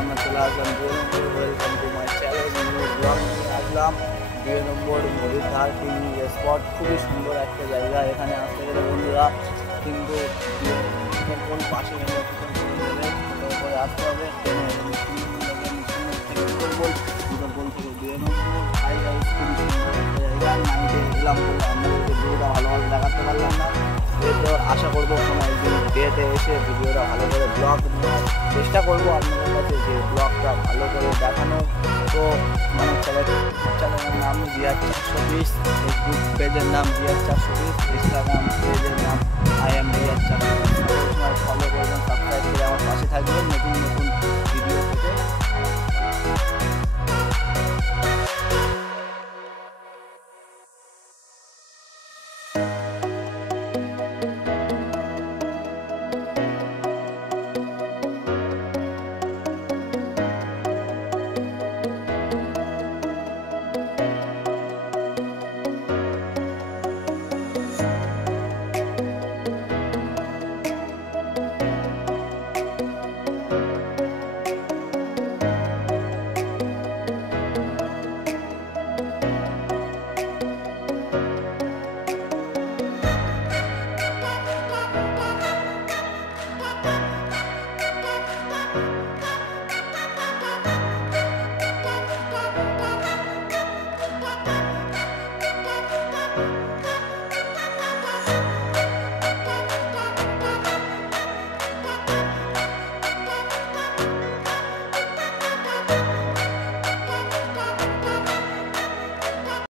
আমরা চলে আসলাম 2 নম্বর। Welcome to my channel, new blog নিয়ে আসলাম 2 নম্বর নদীর ধার পিকনিক স্পট। খুবই সুন্দর একটা জায়গা, এখানে আসতে গেলে বন্ধুরা কিন্তু কোন পাশে গেলে করে আসতে হবে ট্রেনে। উত্তরবল থেকে 2 নম্বর হাই রাইড, খুবই সুন্দর একটা জায়গা। নাইটে এলাম বলে আমাদেরকে ভিডিওটা ভালোভাবে দেখাতে পারলাম না, তো আশা করবো কোনো একদিন ডেটে এসে ভিডিওটা ভালো করে ব্লগ নেওয়ার চেষ্টা করবো আপনাদের কাছে, যে ব্লগটা ভালো করে দেখানো। তো মানে চ্যানেলের নাম জিয়ার 420, ফেসবুক পেজের নাম জিয়ার 420, ইনস্টাগ্রাম পেজের নাম আই এম জিয়ার 420। ফলো করবেন, সাবস্ক্রাইব করে আমার পাশে